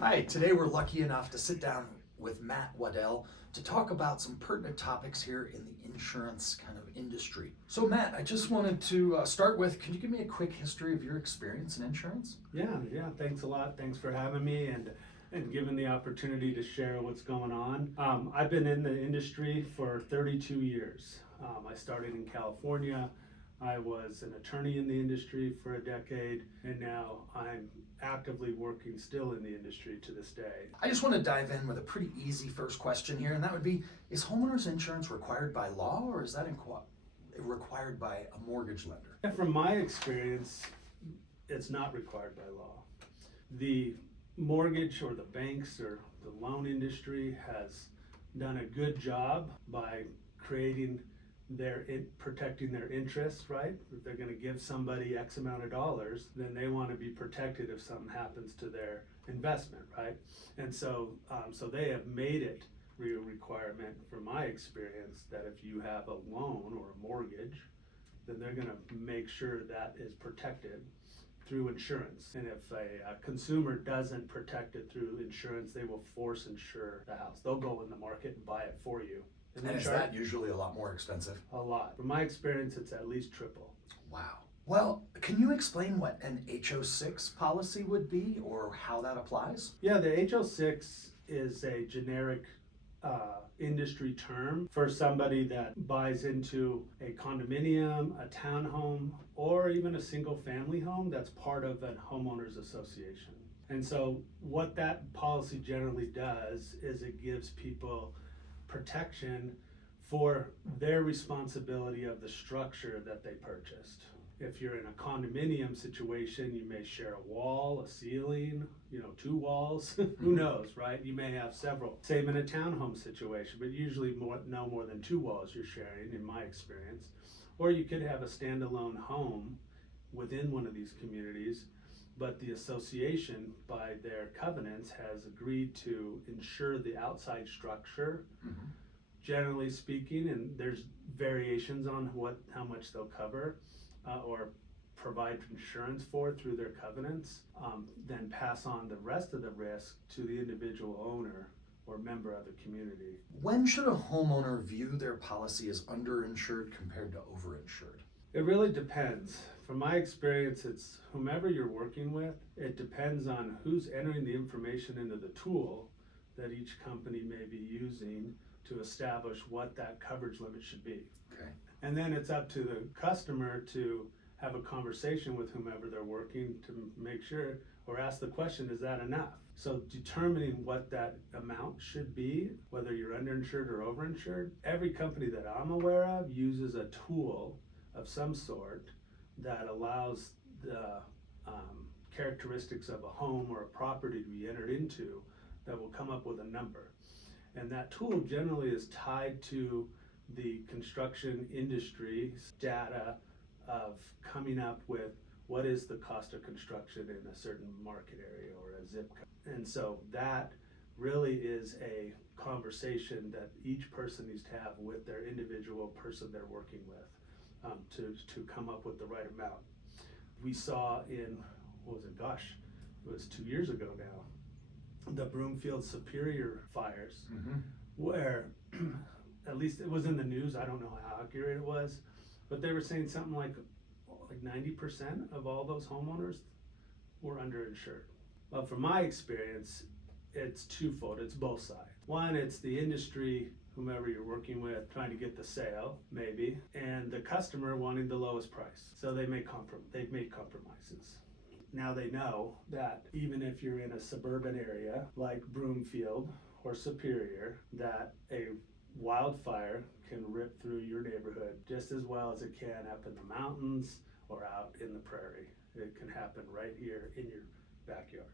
Hi, today we're lucky enough to sit down with Matt Waddell to talk about some pertinent topics here in the insurance kind of industry. So Matt, I just wanted to start with, could you give me a quick history of your experience in insurance? Yeah, thanks a lot. Thanks for having me and giving the opportunity to share what's going on. I've been in the industry for 32 years. I started in California. I was an attorney in the industry for a decade, and now I'm actively working still in the industry to this day. I just want to dive in with a pretty easy first question here, and that would be, is homeowners insurance required by law, or is that required by a mortgage lender? And from my experience, it's not required by law. The mortgage or the banks or the loan industry has done a good job by protecting their interests, right? If they're going to give somebody X amount of dollars, then they want to be protected if something happens to their investment, right? And so they have made it a requirement, from my experience, that if you have a loan or a mortgage, then they're going to make sure that is protected through insurance. And if a consumer doesn't protect it through insurance, they will force insure the house. They'll go in the market and buy it for you. And is that usually a lot more expensive? A lot. From my experience, it's at least triple. Wow. Well, can you explain what an HO6 policy would be or how that applies? Yeah, the HO6 is a generic industry term for somebody that buys into a condominium, a townhome, or even a single family home that's part of a homeowners association. And so what that policy generally does is it gives people protection for their responsibility of the structure that they purchased. If you're in a condominium situation, you may share a wall, a ceiling, two walls, who knows, right? You may have several. Same in a townhome situation, but usually no more than two walls you're sharing, in my experience. Or you could have a standalone home within one of these communities, but the association, by their covenants, has agreed to insure the outside structure, generally speaking, and there's variations on how much they'll cover or provide insurance for through their covenants, then pass on the rest of the risk to the individual owner or member of the community. When should a homeowner view their policy as underinsured compared to overinsured? It really depends. From my experience, it's whomever you're working with. It depends on who's entering the information into the tool that each company may be using to establish what that coverage limit should be. Okay. And then it's up to the customer to have a conversation with whomever they're working to make sure, or ask the question, is that enough? So determining what that amount should be, whether you're underinsured or overinsured, every company that I'm aware of uses a tool of some sort that allows the characteristics of a home or a property to be entered into that will come up with a number. And that tool generally is tied to the construction industry's data of coming up with what is the cost of construction in a certain market area or a zip code. And so that really is a conversation that each person needs to have with their individual person they're working with to come up with the right amount. We saw in, it was 2 years ago now, the Broomfield Superior fires, where at least it was in the news, I don't know how accurate it was, but they were saying something like 90% of all those homeowners were underinsured. Well, from my experience, it's twofold. It's both sides. One, it's the industry, whomever you're working with, trying to get the sale, maybe, and the customer wanting the lowest price. So they've made compromises. Now they know that even if you're in a suburban area like Broomfield or Superior, that a wildfire can rip through your neighborhood just as well as it can up in the mountains or out in the prairie. It can happen right here in your backyard.